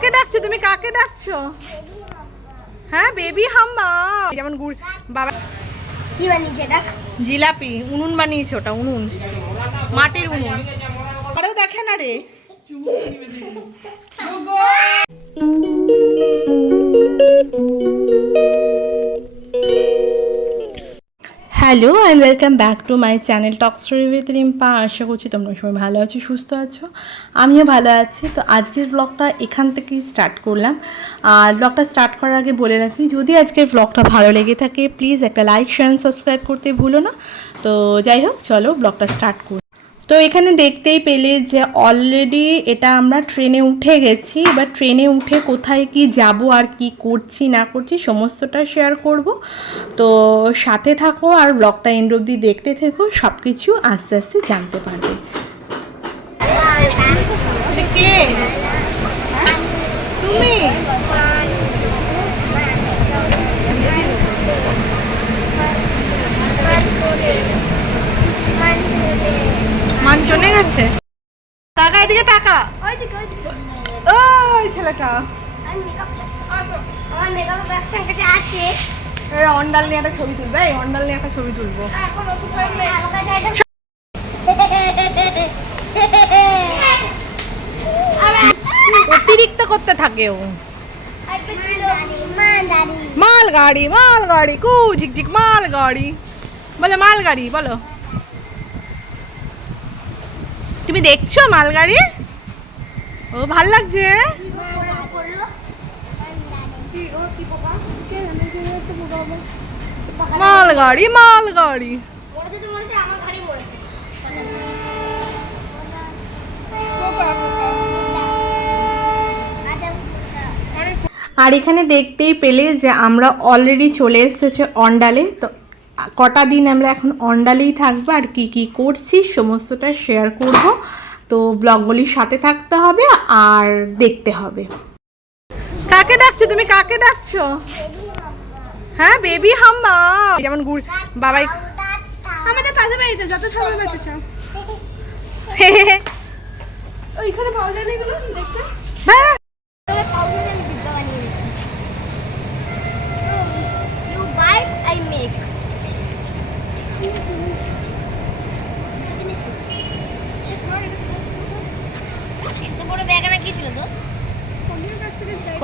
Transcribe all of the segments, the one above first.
কাকে ডাকছো তুমি? কাকে ডাকছো? হ্যাঁ বেবি হাম্মা। যেমন গুড় বাবা কি বানিয়েছে এটা? জিলাপি উনুন বানিয়েছে, ওটা উনুন, মাটির উনুন। আরেও দেখে না রে। Hello and welcome back to my channel talk story with Rimpa. আশা করছি তোমরা সবাই ভালো আছো, সুস্থ আছো, আমিও ভালো আছি। তো আজকের ব্লগটা এখান থেকেই স্টার্ট করলাম। আর ব্লগটা স্টার্ট করার আগে বলে রাখি, যদি আজকের ব্লগটা ভালো লেগে থাকে প্লিজ একটা লাইক শেয়ার সাবস্ক্রাইব করতে ভুলো না। তো যাই হোক, চলো ব্লগটা স্টার্ট করি। তো এখানে দেখতেই পেলে যে অলরেডি এটা আমরা ট্রেনে উঠে গেছি। এবার ট্রেনে উঠে কোথায় কি যাব আর কি করছি না করছি সমস্তটা শেয়ার করব। তো সাথে থাকো আর ব্লগটা এন্ড অবধি দেখতে থেকো, সব কিছু আস্তে আস্তে জানতে পারবে। কে তুমি? মান চলে গেছে। টাকা এদিকে টাকা। ওই ছেলেটা অন্ডাল নিয়ে একটা ছবি তুলবে। এই অন্ডাল নিয়ে একটা ছবি তুলবো। অতিরিক্ত করতে থাকে ও। মালগাড়ি মালগাড়ি কু ঝিকঝিক মালগাড়ি বলো, মালগাড়ি বলো। তুমি দেখছো মালগাড়ি? ও ভাল লাগছে। মালগাড়ি মালগাড়ি। আর এখানে দেখতেই পেলে যে আমরা অলরেডি চলে এসেছে অন্ডালে। তো কটা দিন আমরা এখন অন্ডালেই থাকবো, আর কি কি করছি সমস্তটা শেয়ার করব। তো ব্লগগুলির সাথে থাকতে হবে আর দেখতে হবে। কাকে ডাকছো তুমি? কাকে ডাকছো? হ্যাঁ বেবি হাম্মা। যেমন গুড় বাবাই আমাদের পাশে বাড়িতে যত ছাগল বাচ্চা ওইখানে পাওয়া যায় না এগুলো দেখতে। হ্যাঁ You buy, I make.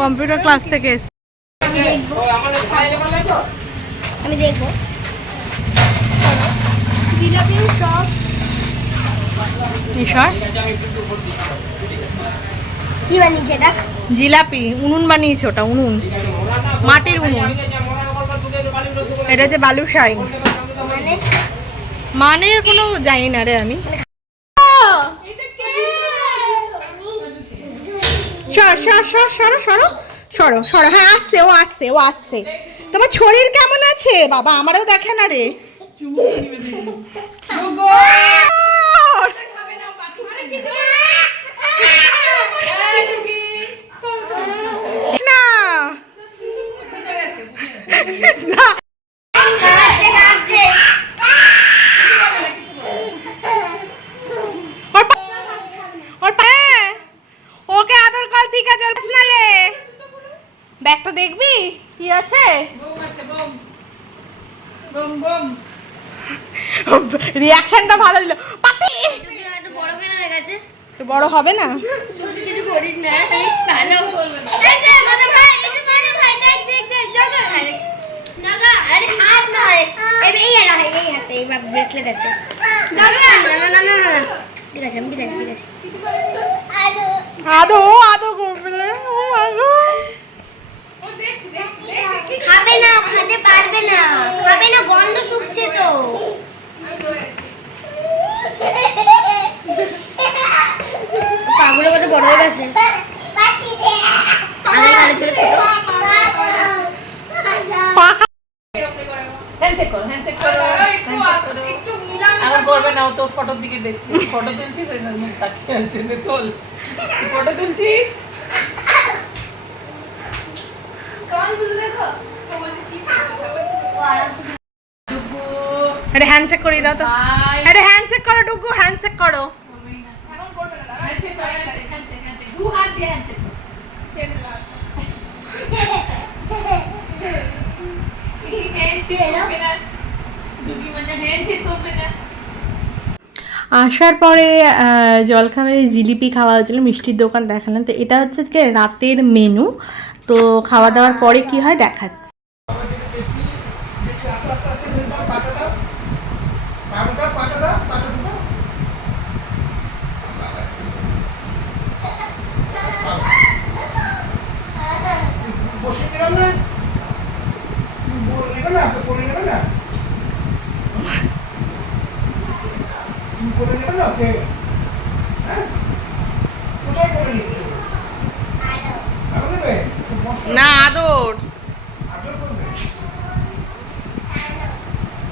Computer class থেকে এসে আমি দেখবো জিলাপি সব ঈশ্বর। কি বানিয়েছে এটা? জিলাপি উনুন বানিয়েছে, ওটা উনুন, মাটির উনুন। এটা যে বালুশাই মানে কোনো জানি না রে আমি। সরো সরো সরো সরো। হ্যাঁ আসছে, ও আসছে, ও আসছে। তোমার শরীর কেমন আছে বাবা? আমারও দেখে না রে। ওকে আদর কর, ঠিক আছে? ব্যাগটা দেখবি কি আছে? রিয়াকশনটা ভালো দিল। পাতি একটু বড় কেন হয়ে গেছে? তো বড় হবে না? তুই কিছু করিস না, তাই ভালো। এই যে মানে ভাই, এই যে মানে ভাই, দেখ দেখ দেখ জায়গা। আরে নাগা, আরে হাত নয়, এই হাতে এই ব্রেসলেট আছে। দাদা না না না না, ঠিক আছে ঠিক আছে ঠিক আছে। আদো আদো করবে। ও মাই গড, খাবে না, খেতে পারবে না, খাবে না, গন্ধ শুকছে তো। পাগুলো কত বড় হয়ে গেছে। আগে কালে ছিল ছোট। হ্যান্ডশেক করো, হ্যান্ডশেক করো। একটু মিলামি আর করবে না, ও তো ফটোর দিকে দেখছি। ফটো তুলছিস, ওই মুখ তাকিয়ে আছে। নে তোল, ফটো তুলছিস। কানগুলো দেখো, ও বলছে কি খাচ্ছে। আরে হ্যান্ডশেক করে দাও তো। আরে হ্যান্ডশেক করো ডুগু, হ্যান্ডশেক করো। এখন করবে না, হ্যান্ডশেক করো, হ্যান্ডশেক দু হাত দিয়ে হ্যান্ডশেক করো। किसी हैंडशेक করবে না দুটি মানে হ্যান্ডশেক করবে না আসার পরে জলখাবারে জিলিপি খাওয়া হচ্ছিলো, মিষ্টির দোকান দেখালাম। তো এটা হচ্ছে আজকে রাতের মেনু। তো খাওয়া দাওয়ার পরে কি হয় দেখাচ্ছি। বসে দিলাম না, নেবে না, করে নেবে না, করে নেবে না, ওকে হ্যাঁ কোথায় করে নিচ্ছ? আরো নেবে না আদর আদর করবে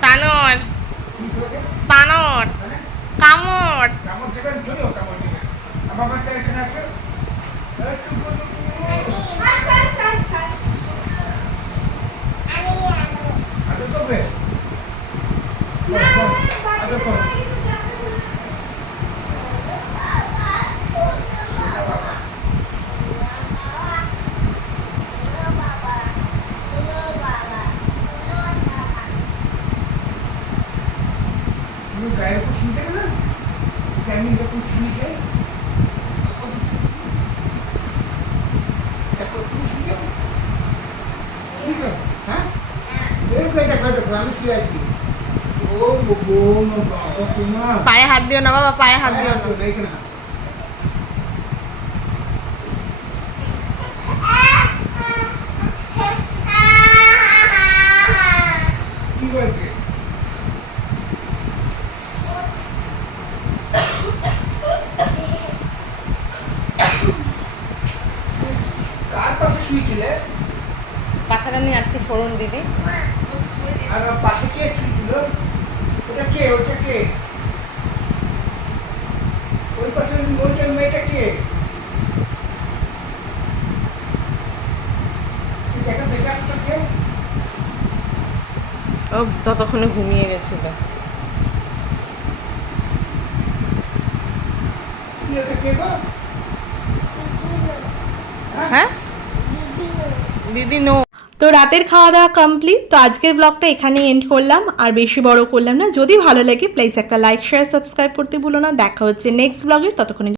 তানর কি করে তানর মানে কামড় কামড় দেবেন? চলো কামড় দেবেন। আমার বাচ্চা এখানে আছে, চুপ করে আদর করবে, আদর করো। তুমি গায়ের উপর শুনতে গেলে আমি এরকম শুনিকে তুমি শুনতে শুনতে হ্যাঁ দেখো দেখো দেখো আমি শুয়ে আছি। ও গো বাবা তোমার পায়ে হাত দিও না বাবা পায়ে হাত দিও না এখানে হাত। কি বলছে? কার পাশে শুয়েছিলে? পাখাটা নিয়ে একটু সরুন দিদি আর পাশে কে শুয়েছিল? ওটা কে? ওটা কে? ওই পাশে ওইটার মেয়েটা কে? দেখা দেখা কে? ও ততক্ষণে ঘুমিয়ে গেছিল কি ওটা কে গো? হ্যাঁ দিদি নো তো রাতের খাওয়া দাওয়া কমপ্লিট। তো আজকের ব্লগটা এখানে এন্ড করলাম, আর বেশি বড় করলাম না। যদি ভালো লাগে প্লিজ একটা লাইক শেয়ার সাবস্ক্রাইব করতে ভুলো না। দেখা হচ্ছে নেক্সট ব্লগে, ততক্ষণে